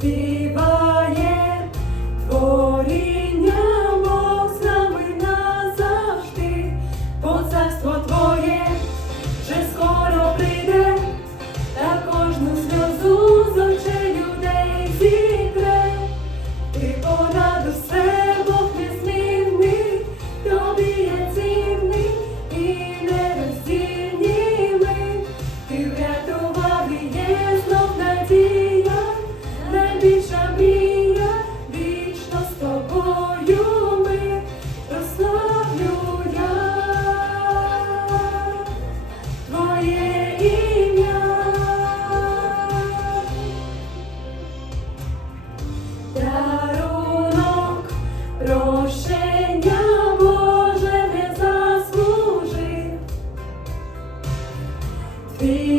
People. see.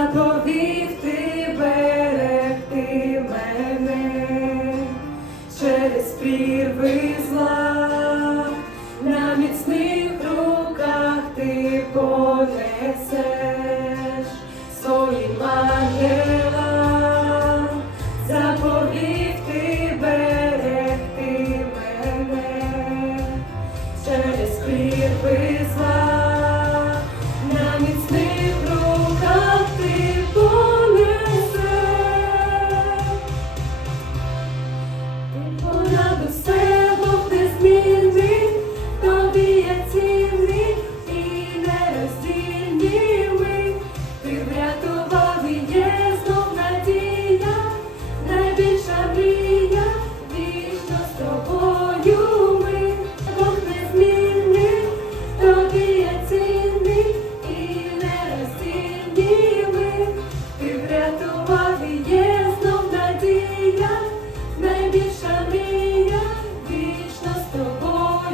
заповів ти берегти мене через прірви зла, на міцних руках ти понесеш своїм ангелам, заповів ти берегти мене через прірви зла.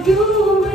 you